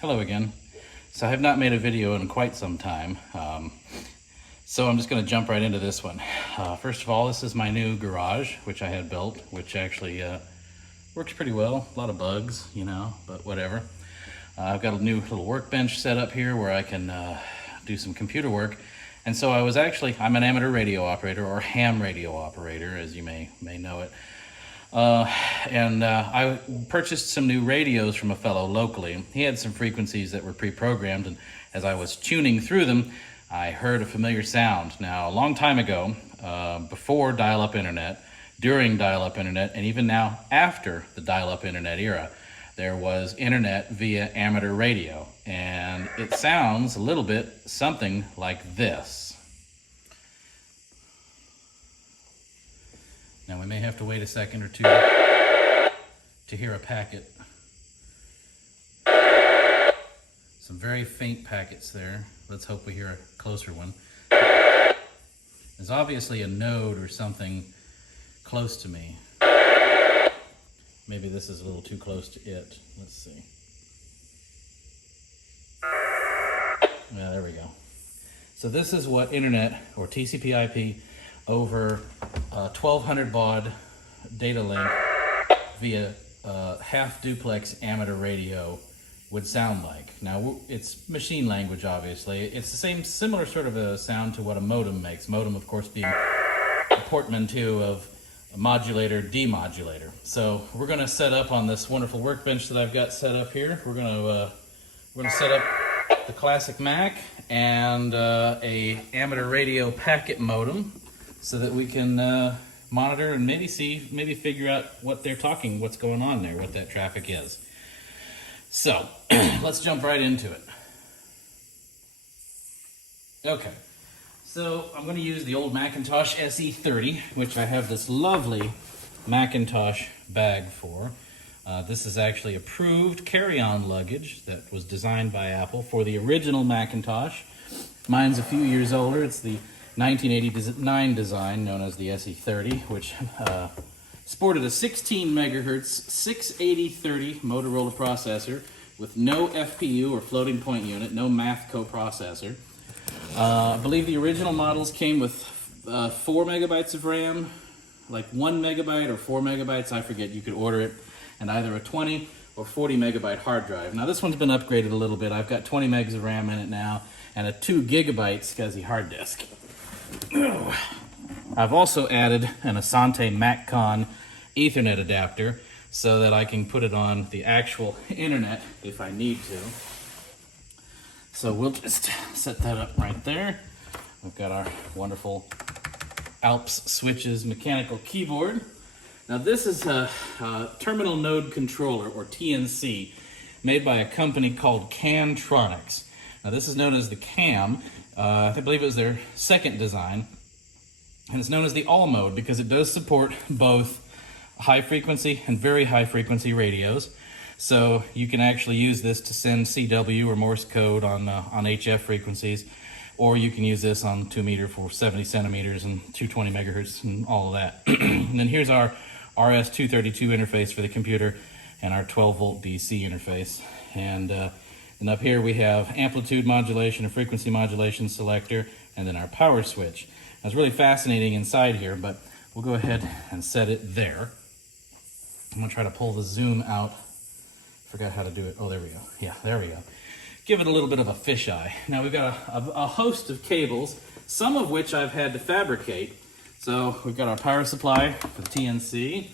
Hello again. So I have not made a video in quite some time, so I'm just going to jump right into this one. First of all, this is my new garage, which I had built, which actually works pretty well. A lot of bugs, but whatever. I've got a new little workbench set up here where I can do some computer work. And so I'm an amateur radio operator, or ham radio operator, as you may know it. I purchased some new radios from a fellow locally. He had some frequencies that were pre-programmed, and as I was tuning through them, I heard a familiar sound. Now, a long time ago, before dial-up internet, during dial-up internet, and even now after the dial-up internet era, there was internet via amateur radio, and it sounds a little bit something like this. Now we may have to wait a second or two to hear a packet. Some very faint packets there. Let's hope we hear a closer one. There's obviously a node or something close to me. Maybe this is a little too close to it. Let's see. Yeah, there we go. So this is what internet, or TCP/IP, over 1200 baud data link via half duplex amateur radio would sound like. Now, it's machine language, obviously. It's the similar sort of a sound to what a modem makes. Modem, of course, being a portmanteau of a modulator, demodulator. So we're going to set up on this wonderful workbench that I've got set up here. We're going to set up the classic Mac and a amateur radio packet modem, so that we can monitor and maybe figure out what they're talking, what's going on there, what that traffic is. So, let's jump right into it. Okay, so I'm going to use the old Macintosh SE 30, which I have this lovely Macintosh bag for. This is actually approved carry-on luggage that was designed by Apple for the original Macintosh. Mine's a few years older. It's the 1989 design, known as the SE30, which sported a 16 megahertz 68030 Motorola processor with no FPU or floating point unit, no math coprocessor. I believe the original models came with 4 megabytes of RAM, like 1 megabyte or 4 megabytes, I forget. You could order it, and either a 20 or 40 megabyte hard drive. Now this one's been upgraded a little bit. I've got 20 megs of RAM in it now, and a 2 gigabyte SCSI hard disk. I've also added an Asante MacCon Ethernet adapter so that I can put it on the actual internet if I need to. So we'll just set that up right there. We've got our wonderful Alps Switches mechanical keyboard. Now this is a terminal node controller, or TNC, made by a company called Cantronics. Now this is known as the CAM. I believe it was their second design, and it's known as the all mode because it does support both high frequency and very high frequency radios. So you can actually use this to send CW or Morse code on HF frequencies, or you can use this on 2 meter for 70 centimeters and 220 megahertz and all of that. And then here's our RS-232 interface for the computer and our 12 volt DC interface. And up here we have amplitude modulation and frequency modulation selector, and then our power switch. Now, it's really fascinating inside here, but we'll go ahead and set it there. I'm going to try to pull the zoom out. Forgot how to do it. Oh, there we go. Yeah, there we go. Give it a little bit of a fisheye. Now we've got a host of cables, some of which I've had to fabricate. So we've got our power supply for the TNC.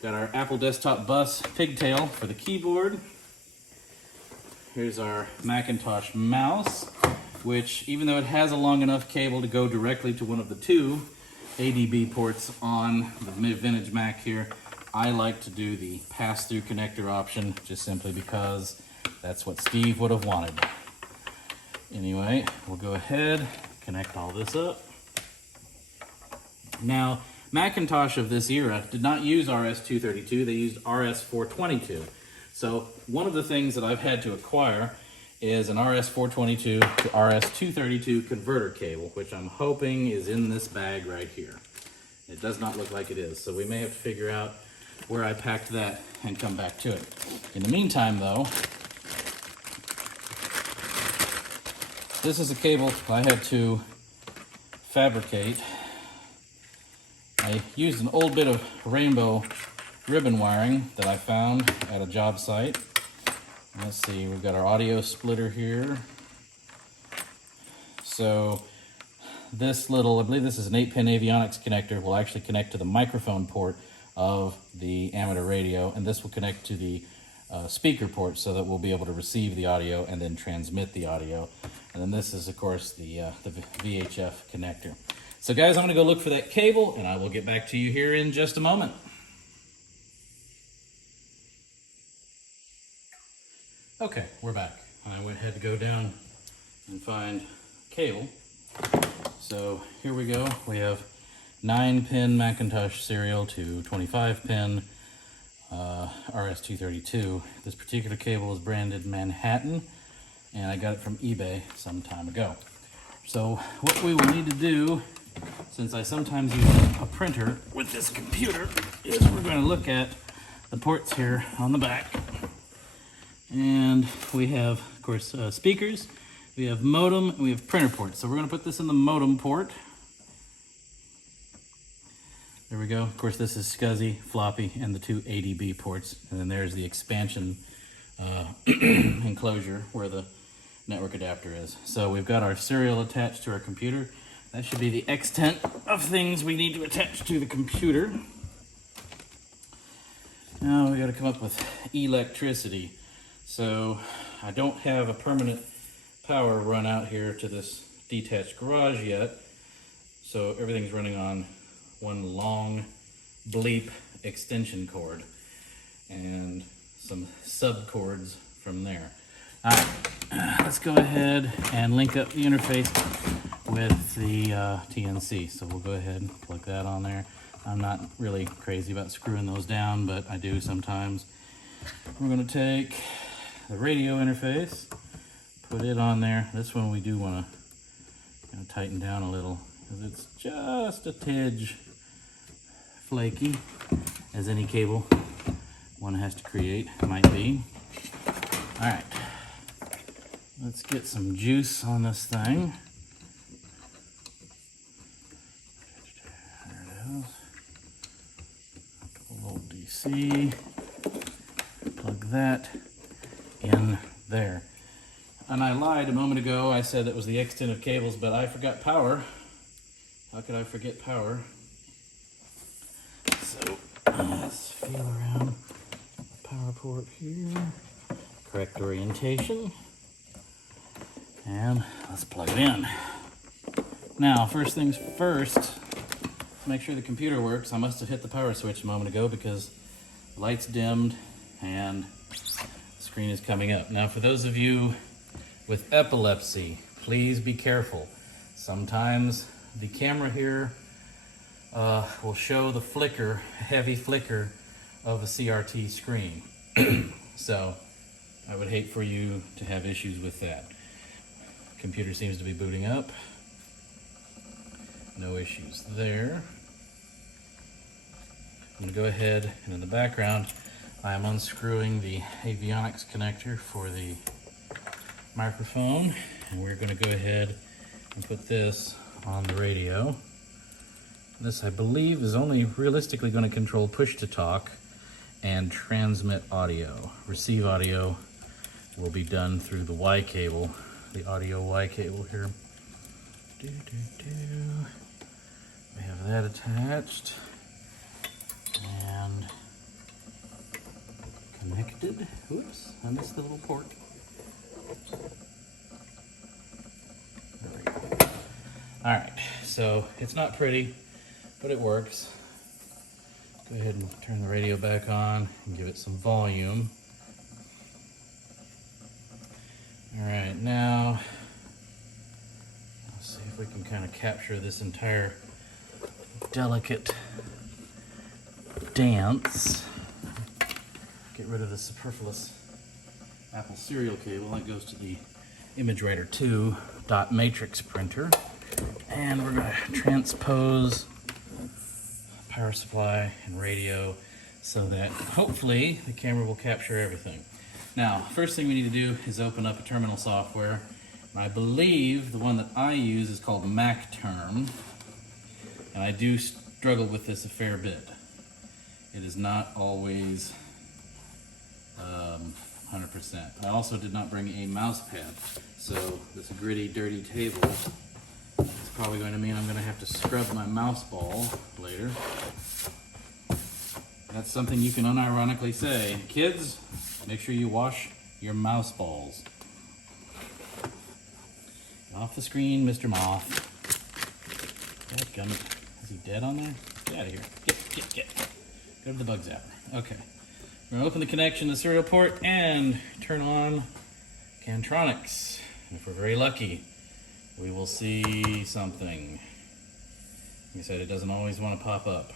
Got our Apple Desktop Bus pigtail for the keyboard. Here's our Macintosh mouse, which, even though it has a long enough cable to go directly to one of the 2 ADB ports on the vintage Mac here, I like to do the pass-through connector option, just simply because that's what Steve would have wanted. Anyway, we'll go ahead, connect all this up. Now, Macintosh of this era did not use RS-232, they used RS-422. So one of the things that I've had to acquire is an RS-422 to RS-232 converter cable, which I'm hoping is in this bag right here. It does not look like it is, so we may have to figure out where I packed that and come back to it. In the meantime, though, this is a cable I had to fabricate. I used an old bit of rainbow ribbon wiring that I found at a job site. Let's see, we've got our audio splitter here. So this little, I believe this is an 8-pin avionics connector, will actually connect to the microphone port of the amateur radio, and this will connect to the speaker port so that we'll be able to receive the audio and then transmit the audio. And then this is, of course, the VHF connector. So guys, I'm gonna go look for that cable, and I will get back to you here in just a moment. Okay, we're back. I went ahead to go down and find cable. So here we go. We have 9-pin Macintosh serial to 25-pin RS-232. This particular cable is branded Manhattan, and I got it from eBay some time ago. So what we will need to do, since I sometimes use a printer with this computer, is we're going to look at the ports here on the back. And we have, of course, speakers, we have modem, and we have printer ports. So we're going to put this in the modem port. There we go. Of course, this is SCSI, floppy, and the 2 ADB ports. And then there's the expansion enclosure where the network adapter is. So we've got our serial attached to our computer. That should be the extent of things we need to attach to the computer. Now we got to come up with electricity. So I don't have a permanent power run out here to this detached garage yet. So everything's running on one long bleep extension cord and some sub cords from there. All right, let's go ahead and link up the interface with the TNC. So we'll go ahead and plug that on there. I'm not really crazy about screwing those down, but I do sometimes. We're going to take the radio interface, put it on there. This one we do want to tighten down a little because it's just a tidge flaky, as any cable one has to create might be. All right, let's get some juice on this thing. There it is. Couple old DC. Plug that in there. And I lied a moment ago. I said it was the extent of cables, but I forgot power. How could I forget power? So let's feel around the power port here. Correct orientation. And let's plug it in. Now, first things first, to make sure the computer works, I must have hit the power switch a moment ago because the light's dimmed and the screen is coming up. Now, for those of you with epilepsy, please be careful. Sometimes the camera here will show the flicker, heavy flicker of a CRT screen. So I would hate for you to have issues with that. Computer seems to be booting up. No issues there. I'm gonna go ahead and in the background, I am unscrewing the avionics connector for the microphone, and we're going to go ahead and put this on the radio. This, I believe, is only realistically going to control push to talk and transmit audio. Receive audio will be done through the Y cable, the audio Y cable here. We have that attached and connected. Oops, I missed the little port. There we go. All right, so it's not pretty, but it works. Go ahead and turn the radio back on and give it some volume. All right, now let's see if we can kind of capture this entire delicate dance. Get rid of the superfluous Apple serial cable. That goes to the ImageWriter 2 dot matrix printer. And we're going to transpose power supply and radio so that hopefully the camera will capture everything. Now, first thing we need to do is open up a terminal software. I believe the one that I use is called MacTerm, and I do struggle with this a fair bit. It is not always 100%. I also did not bring a mouse pad, so this gritty, dirty table is probably going to mean I'm going to have to scrub my mouse ball later. That's something you can unironically say. Kids, make sure you wash your mouse balls. Off the screen, Mr. Moth. Dadgummit. Is he dead on there? Get out of here. Get. Go to the bug zapper. Okay. We're going to open the connection to the serial port and turn on Cantronics. And if we're very lucky, we will see something. Like I said, it doesn't always want to pop up.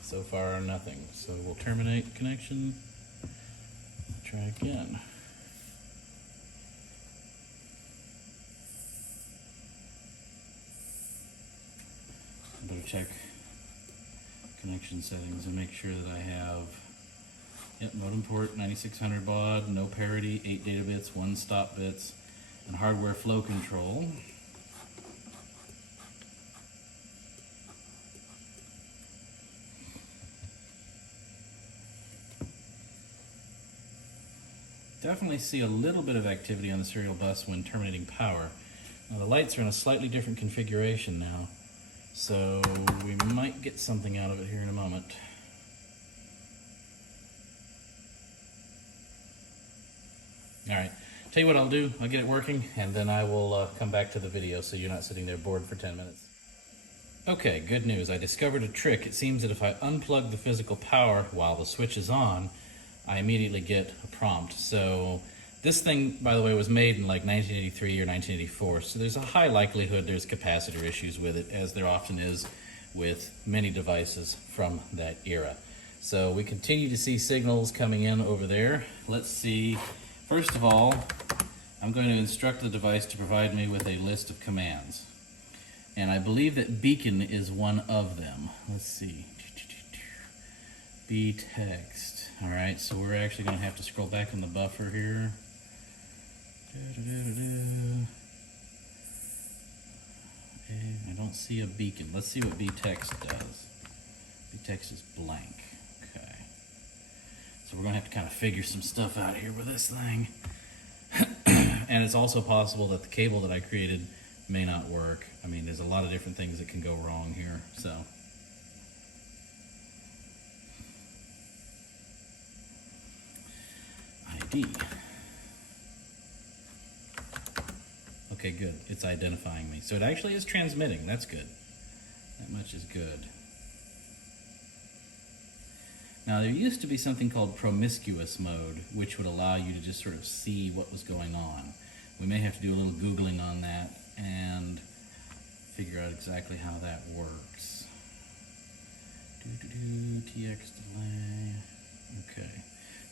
So far, nothing. So we'll terminate connection. Try again. Better check connection settings and make sure that I have modem port 9600 baud, no parity, 8 data bits, 1 stop bits, and hardware flow control. Definitely see a little bit of activity on the serial bus when terminating power. Now the lights are in a slightly different configuration now, so we might get something out of it here in a moment. Alright, tell you what I'll do, I'll get it working and then I will come back to the video so you're not sitting there bored for 10 minutes. Okay, good news. I discovered a trick. It seems that if I unplug the physical power while the switch is on, I immediately get a prompt. So this thing, by the way, was made in like 1983 or 1984, so there's a high likelihood there's capacitor issues with it, as there often is with many devices from that era. So we continue to see signals coming in over there. Let's see. First of all, I'm going to instruct the device to provide me with a list of commands. And I believe that beacon is one of them. Let's see. btext. All right, so we're actually going to have to scroll back in the buffer here. I don't see a beacon. Let's see what btext does. Btext is blank. Okay. So we're going to have to kind of figure some stuff out here with this thing. And it's also possible that the cable that I created may not work. I mean, there's a lot of different things that can go wrong here, so. ID. Okay, good. It's identifying me. So it actually is transmitting. That's good. That much is good. Now, there used to be something called promiscuous mode, which would allow you to just sort of see what was going on. We may have to do a little Googling on that and figure out exactly how that works. TX delay. Okay.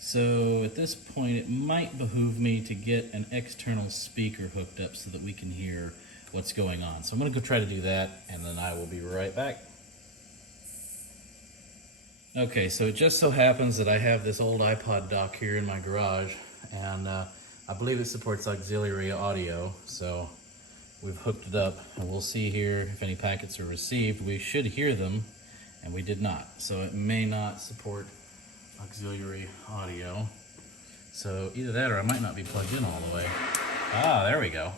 So at this point, it might behoove me to get an external speaker hooked up so that we can hear what's going on. So I'm going to go try to do that, and then I will be right back. Okay, so it just so happens that I have this old iPod dock here in my garage, and I believe it supports auxiliary audio, so we've hooked it up, and we'll see here if any packets are received. We should hear them, and we did not, so it may not support auxiliary audio. So either that or I might not be plugged in all the way. Ah, there we go.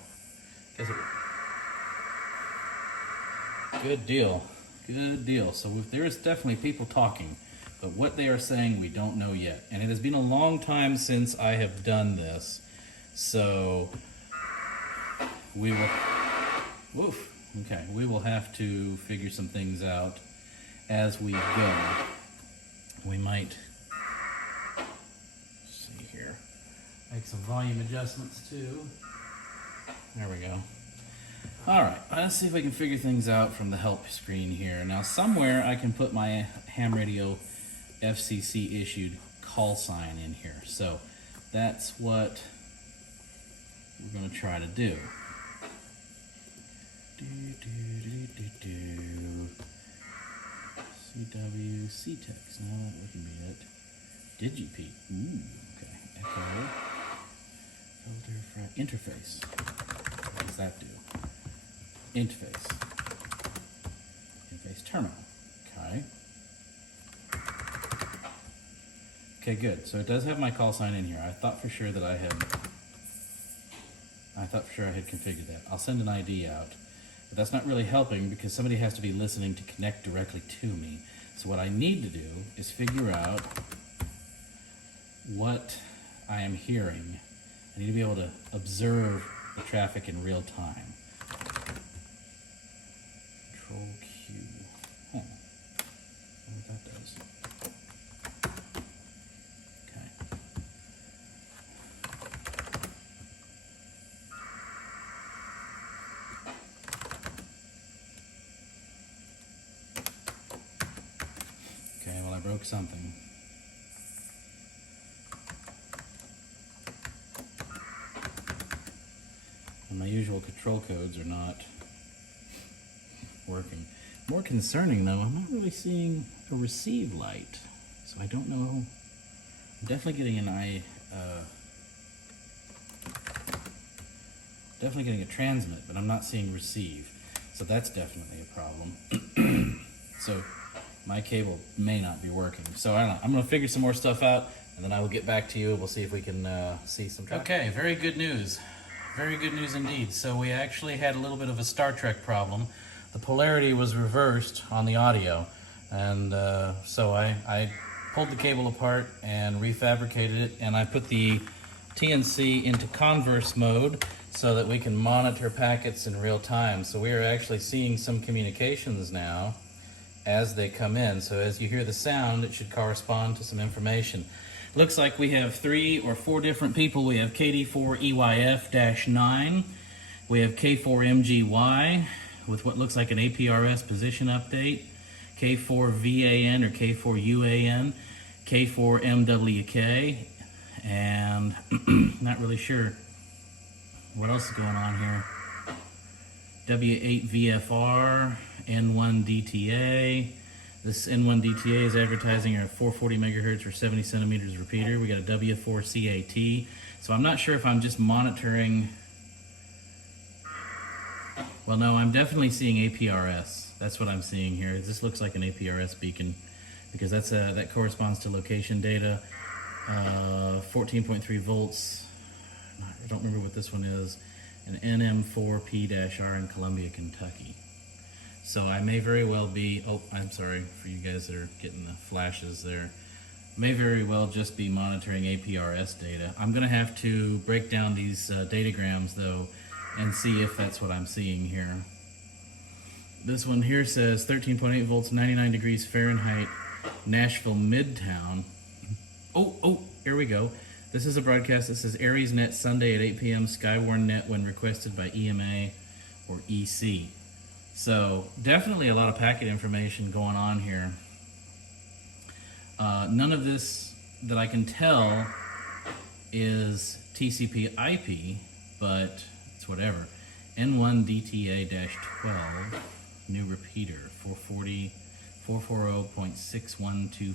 Good deal. Good deal. So there is definitely people talking, but what they are saying we don't know yet. And it has been a long time since I have done this, so we will. Woof. Okay, we will have to figure some things out as we go. We might. Make some volume adjustments too. There we go. All right, let's see if we can figure things out from the help screen here. Now somewhere I can put my ham radio FCC issued call sign in here. So that's what we're going to try to do. CW CTEX. No, that wouldn't be it. DigiP. Ooh, okay. Echo. Filter for interface. What does that do? Interface. Interface terminal. Okay. Okay, good. So it does have my call sign in here. I thought for sure I had configured that. I'll send an ID out. But that's not really helping because somebody has to be listening to connect directly to me. So what I need to do is figure out what I am hearing. I need to be able to observe the traffic in real time. Control Q. Huh. I wonder what that does. Okay. Okay, well I broke something. And my usual control codes are not working. More concerning though, I'm not really seeing a receive light. So I don't know. I'm definitely getting a transmit, but I'm not seeing receive. So that's definitely a problem. So my cable may not be working. So I don't know. I'm gonna figure some more stuff out and then I will get back to you. We'll see if we can see some traffic. Okay, very good news. Very good news indeed. So we actually had a little bit of a Star Trek problem. The polarity was reversed on the audio. And so I pulled the cable apart and refabricated it, and I put the TNC into converse mode so that we can monitor packets in real time. So we are actually seeing some communications now as they come in. So as you hear the sound, it should correspond to some information. Looks like we have 3 or 4 different people. We have KD4EYF-9. We have K4MGY with what looks like an APRS position update. K4VAN or K4UAN. K4MWK. And not really sure what else is going on here. W8VFR, N1DTA. This N1DTA is advertising a 440 megahertz or 70 centimeters repeater. We got a W4CAT. So I'm not sure if I'm just monitoring. Well, no, I'm definitely seeing APRS. That's what I'm seeing here. This looks like an APRS beacon because that corresponds to location data. 14.3 volts. I don't remember what this one is. An NM4P-R in Columbia, Kentucky. So I may very well be, oh, I'm sorry for you guys that are getting the flashes there. May very well just be monitoring APRS data. I'm gonna have to break down these datagrams though and see if that's what I'm seeing here. This one here says 13.8 volts, 99 degrees Fahrenheit, Nashville Midtown. Oh, here we go. This is a broadcast that says AriesNet Sunday at 8 p.m. Skywarn Net when requested by EMA or EC. So definitely a lot of packet information going on here. None of this that I can tell is TCP IP, but it's whatever. N1DTA-12, new repeater, 440.6125.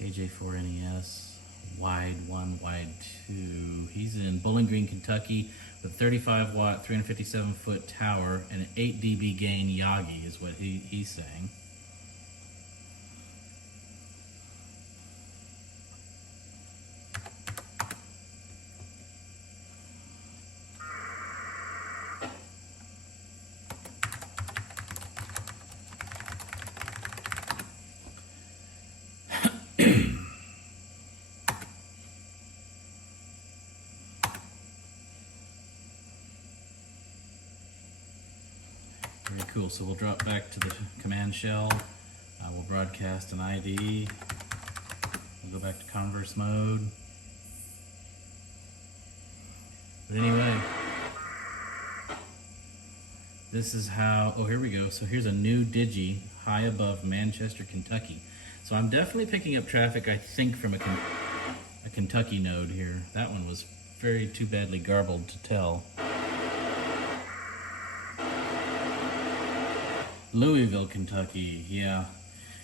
KJ4NES, wide 1, wide 2. He's in Bowling Green, Kentucky, with 35 watt, 357 foot tower and an 8 dB gain Yagi is what he's saying. Very cool. So we'll drop back to the command shell. We'll broadcast an ID. We'll go back to converse mode. But anyway, this is how, oh, here we go. So here's a new Digi high above Manchester, Kentucky. So I'm definitely picking up traffic, I think, from a Kentucky node here. That one was very too badly garbled to tell. Louisville, Kentucky. Yeah,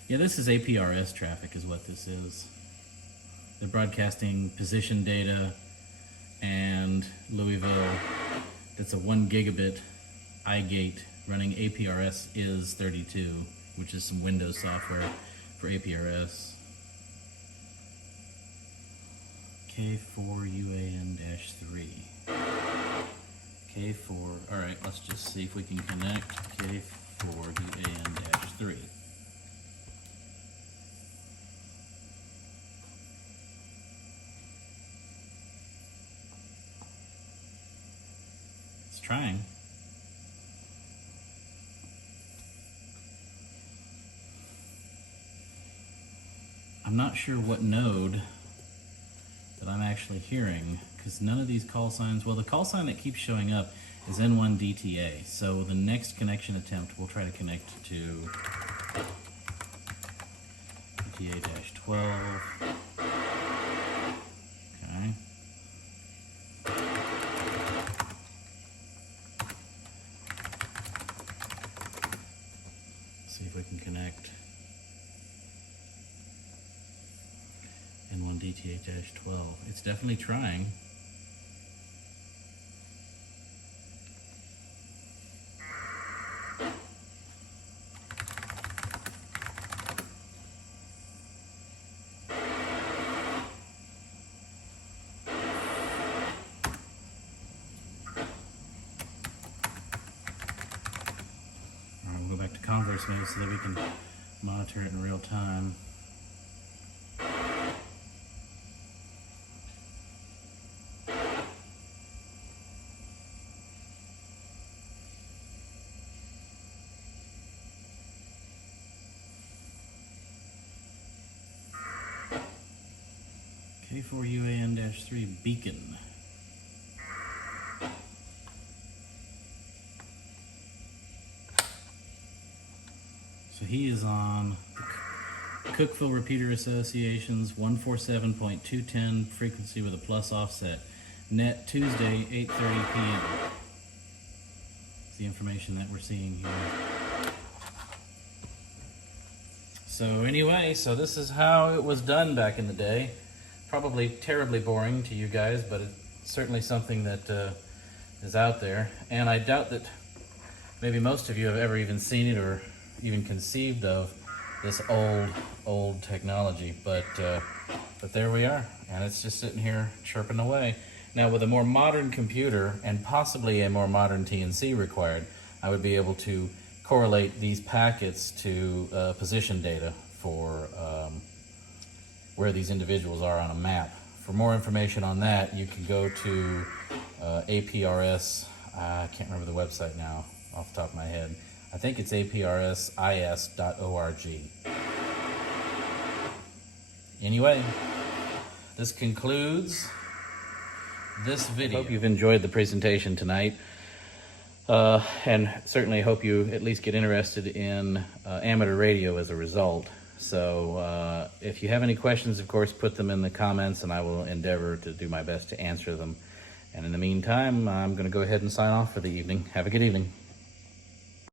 this is APRS traffic is what this is. They're broadcasting position data, and Louisville, that's a 1 gigabit iGate running APRS is 32, which is some Windows software for APRS. K4UAN-3. K4, all right, let's just see if we can connect K4UAN-3. It's trying. I'm not sure what node that I'm actually hearing, because none of these call signs, well, the call sign that keeps showing up is N1DTA. So the next connection attempt, we'll try to connect to DTA-12. Okay. See if we can connect N1DTA-12. It's definitely trying. Alright, we'll go back to Converse maybe so that we can monitor it in real time. K4UAN-3 beacon. So he is on the Cookville Repeater Association's 147.210 frequency with a plus offset. Net Tuesday, 8:30 p.m. It's the information that we're seeing here. So anyway, so this is how it was done back in the day. Probably terribly boring to you guys, but it's certainly something that is out there. And I doubt that maybe most of you have ever even seen it or even conceived of this old technology. But there we are, and it's just sitting here chirping away. Now with a more modern computer and possibly a more modern TNC required, I would be able to correlate these packets to position data for where these individuals are on a map. For more information on that, you can go to APRS, I can't remember the website now off the top of my head. I think it's aprsis.org. Anyway, this concludes this video. Hope you've enjoyed the presentation tonight. And certainly hope you at least get interested in amateur radio as a result. So if you have any questions, of course, put them in the comments and I will endeavor to do my best to answer them. And in the meantime, I'm going to go ahead and sign off for the evening. Have a good evening.